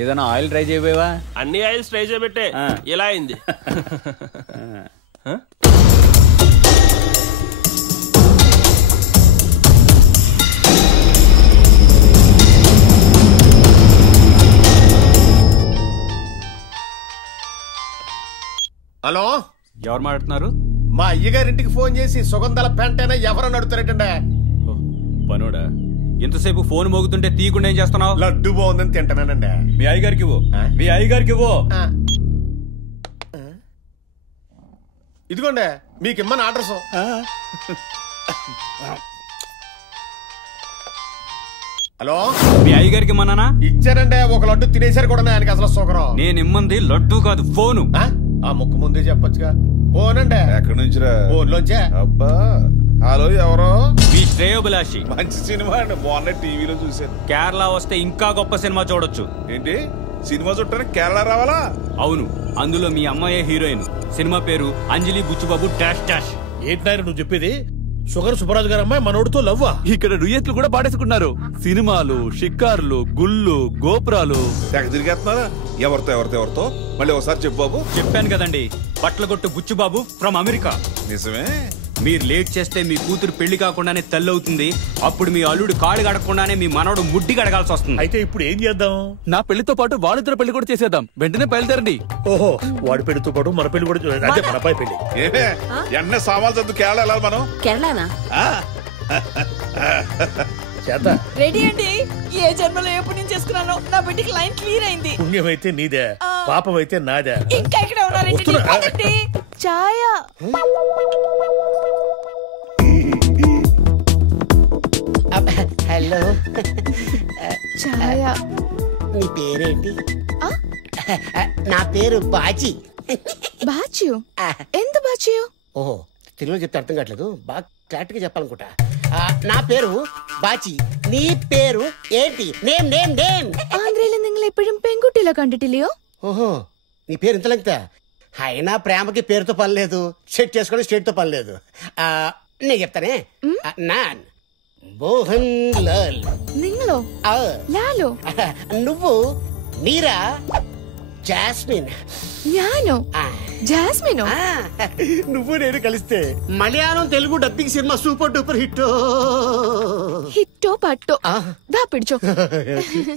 ఏదైనా oil try చేయబోయేవా? అన్ని oils try చేయబెట్టే ఇలా అయింది. హలో, ఎవరు మాట్లాడుతున్నారు? మా అయ్యగారింటికి ఫోన్ చేసి సుగంధాల పెంటైనా ఎవరని అడుగుతారేటండే. పనుడా? ఎంతసేపు ఫోన్ మోగుతుంటే తీయకుండా ఏం చేస్తున్నావు? లడ్డు బాగుందని తింటానండి. మీ అయ్యగారికి ఇవ్వు, మీ అయ్యగారికి ఇవ్వు. ఇదిగోండి మీకు ఇమ్మని ఆర్డర్స్. హలో, మీ అయ్యగారికి ఇమ్మన్నానా? ఇచ్చానండి. ఒక లడ్డు తినేసారు కూడా ఆయనకి అసలు సుఖరం. నేను ఇమ్మంది లడ్డు కాదు, ఫోను. ఆ ముక్కు ముందే చెప్పొచ్చుగా. ఫోనండి. ఎక్కడి నుంచి రా? ఫోన్లోంచే. అబ్బా, హలో, ఎవరో? మీ శ్రేయోభిలాషి. మంచి సినిమా అండి, మొన్న టీవీలో చూసాను. కేరళ వస్తే ఇంకా గొప్ప సినిమా చూడొచ్చు. ఏంటి, సినిమా చుట్టానికి కేరళ రావాలా? అవును, అందులో మీ అమ్మాయే హీరోయిన్. సినిమా పేరు అంజలి బుచ్చుబాబు డాష్ డాష్. ఏంటి నాయన నువ్వు చెప్పేది? షుగర్ సుబ్బరాజు గారు అమ్మాయి మనోడితో లవ్వా? ఇక్కడ రుయ్యట్లు కూడా పాడేసుకున్నారు. సినిమాలు, షిక్కార్లు, గుళ్ళు, గోపురాలు. తెగ తిరిగేస్తున్నారా? ఎవరితో మళ్ళీ ఒకసారి చెప్పు బాబు. చెప్పాను కదండి, బట్లగొట్టు బుచ్చుబాబు ఫ్రమ్ అమెరికా. నిజమే. మీరు లేట్ చేస్తే మీ కూతురు పెళ్లి కాకుండానే తల్లి అవుతుంది. అప్పుడు మీ అల్లుడు కాళ్ళు గడకుండానే మీ మనవడు ముడ్డి గడగాల్సి వస్తుంది. అయితే ఇప్పుడు ఏం చేద్దాం? నా పెళ్లితో పాటు వాళ్ళిద్దరు పెళ్లి కూడా చేసేద్దాం. వెంటనే బయలుదేరండి. ఓహో, వాడి పెళ్లితో పాటు మన పెళ్లి కూడా అదే మన అబ్బాయి పెళ్లి. ఏమే ఎన్న సామాన్లు చదువు కేరళ వెళ్ళాలి మనం. కేరళనా? చేద్దాం. రెడీ అండి. ఏ జన్మలో ఎప్పుడు నేను చేసుకున్నానో నా బిడ్డకి లైన్ క్లియర్ అయింది. పుణ్యం అయితే నీదే, పాపం అయితే నాదే. ఇంకా ఇక్కడ ఉన్నారండి. ఛాయ. హలో ఛాయ. నీ పేరేంటి? నా పేరు బాజీ. బాచియు? ఎంత బాచియు? ఓహో, తెలుగులో చెప్తే అర్థం కావట్లేదు. బాగా క్లారిటీ గా చెప్పాలనుకుంటా. నా పేరు బాచి. నీ పేరు ఏంటి? Name name name. ആന്ധ്രയിൽ നിങ്ങൾ എപ്പോഴും പെൺകുട്ടികളെ കണ്ടിട്ടില്ലയോ? ఓహో, నీ పేరు ఇంత లెంగ్తా? అయినా ప్రేమకి పేరుతో పని లేదు, సెట్ చేసుకుని స్టేట్ తో పని లేదు. నేను చెప్తానే. నాన్ మోహన్ లాల్. നിങ്ങളോ? ലാലോ? నువ్వు మీరా? జాస్మిన్. ഞാനോ? జాస్మిన్. నువ్వు నేను కలిస్తే Malayalam Telugu dubbing cinema super duper hit. హిట్టో పట్టో దా పిడిచో.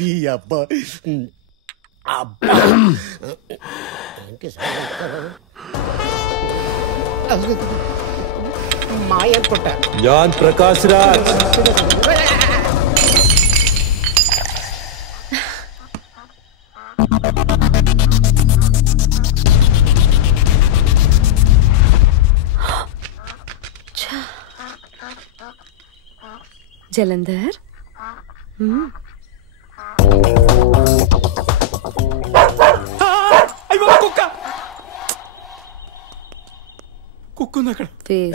నీ అబ్బా అబ్బా మాయనుకుంట. జాన్ ప్రకాష్ రాజ్. జలంధర్. కుక్కుంది అక్కడ.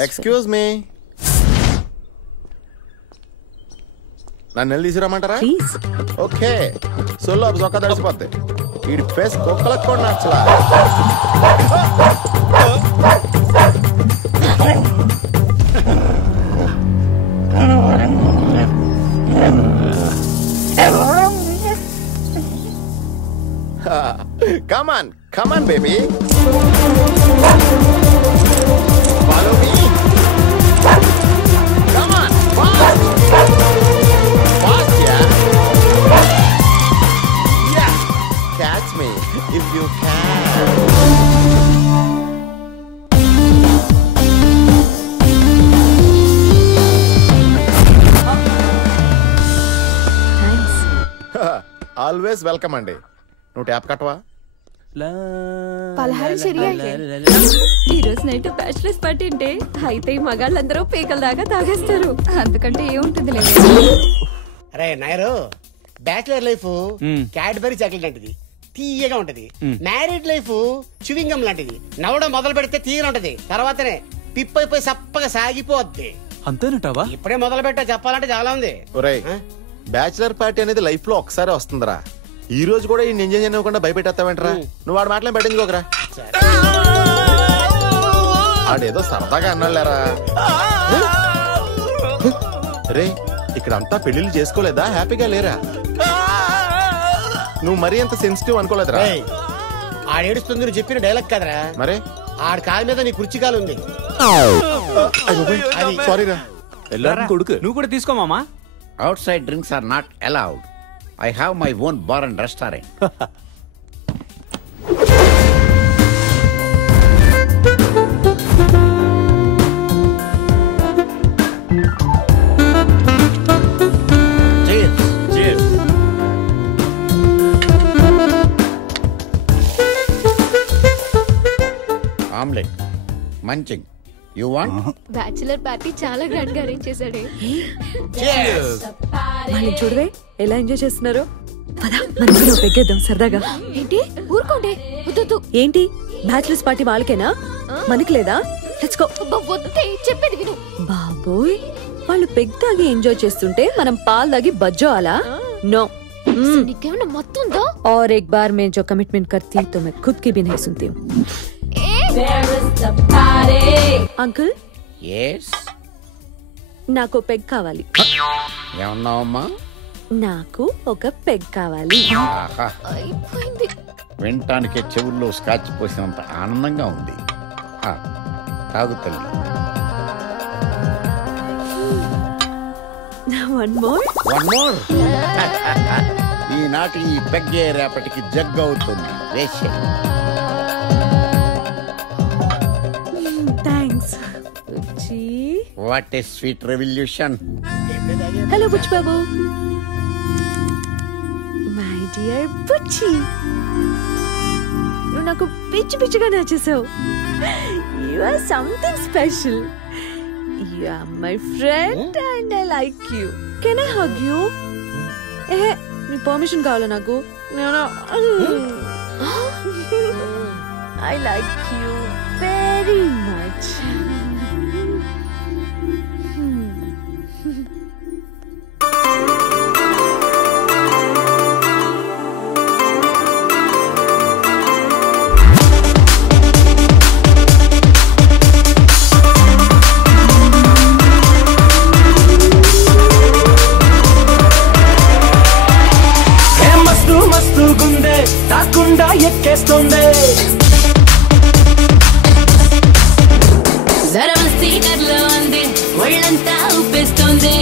ఎక్స్క్యూజ్ మీ, నన్ను వెళ్ళి తీసుకురమ్మంటారా? ఓకే, సొల్లు అవి చొక్క తడిసిపోద్ది. వీడి ఫేస్ కుక్కలకు కూడా నచ్చలా. Come on, baby. Follow me. Come on, fast. Fast, yeah. Yeah, catch me if you can. Thanks. Always welcome, Andy. నువ్వు ట్యాప్ కట్టవా? పలహారం శరియాయి. ఈ రోజు నైట్ బ్యాచిలర్స్ పార్టీ అంటే అయితే ఈ మగాళ్ళందరూ పీకల దాకా తాగేస్తారు. అందుకంటే ఏముంటుంది లేదు. అరే Nair, bachelor life Cadbury chocolate లాంటిది, తీయగా ఉంటది. మ్యారీడ్ లైఫ్ చ్యూవింగం లాంటిది, నవ్వడం మొదలు పెడితే తీయగా ఉంటది, తర్వాతనే పిప్ అయిపోయి సప్పగా సాగిపోద్ది. అంతేనటావా? ఇప్పుడే మొదలు పెట్టా, చెప్పాలంటే చాలా ఉంది. ఒరేయ్, బ్యాచిలర్ పార్టీ అనేది లైఫ్ లో ఒకసారి వస్తుందిరా. ఈ రోజు కూడా ఈ ఎంజాయ్ చేయకుండా భయపెట్టేస్తావేంట్రా? నువ్వు వాడు మాటలు పెట్టించుకోకరా. ఆడేదో సరదాగా అన్నాళ్ళారా. రే, ఇక్కడ అంతా పెళ్లిళ్ళు చేసుకోలేదా? హ్యాపీగా లేరా? నువ్వు మరీ అంత సెన్సిటివ్ అనుకోలేదురా. ఆడేడుస్తుంది నువ్వు చెప్పిన డైలాగ్ కదరా. మరే ఆడి కాలు మీద నీ కుర్చీ కాలు ఉంది. సారీరా. కొడుకు నువ్వు కూడా తీసుకో మామా. Outside drinks are not allowed. I have my own bar and restaurant. Cheers. Cheers. Omelette. Munching. You want? Bachelor party చాలా గ్రాండ్ గా అరేంజ్ చేశాడే. వాళ్ళని చూడవే ఎలా ఎంజాయ్ చేస్తున్నారు. పదా మనం కూడా పెగ్గేద్దాం సరదాగా. ఏంటి ఊరుకోండి. వద్దు. ఏంటి బ్యాచులర్స్ పార్టీ వాళ్ళకేనా మనకి లేదా? Let's go. వద్దే చెప్పేది విను. బాబోయ్ వాళ్ళు పెగ్ తాగి ఎంజాయ్ చేస్తుంటే మనం పాలు తాగి బజ్జో అలా? नो నీకేమన్నా మత్తుందా? और एक बार मैं जो कमिटमेंट करती तो मैं खुद की भी नहीं सुनती हूँ. Uncle Yes. నాకు పెగ్ కావాలి. ఏమన్నావమ్మా? నాకు ఒక పెగ్ కావాలి. ఆహా, అయిపోయింది. వినటానికే చెవుల్లో స్కాచ్ పోసినంత ఆనందంగా ఉంది. తాగు తల్లి. One more. One more. ఈనాటి ఈ పెగ్గే రేపటికి జగ్ అవుతుంది. వేసే. Thanks. What a sweet revolution. Hello Buchi Babu. My dear Buchi, నువ్వు నాకు పిచ్చి పిచ్చిగా నచ్చేసావు. You are something special. You are my friend and I like you. Can I hug you? నీ పర్మిషన్ కావాలా నాకు? I like you very much. మస్తు గుందే తాకుండా ఎక్కేస్తుంది. జర మస్తీ కర్లో ఉంది ఒళ్ళంతా ఊపేస్తుంది.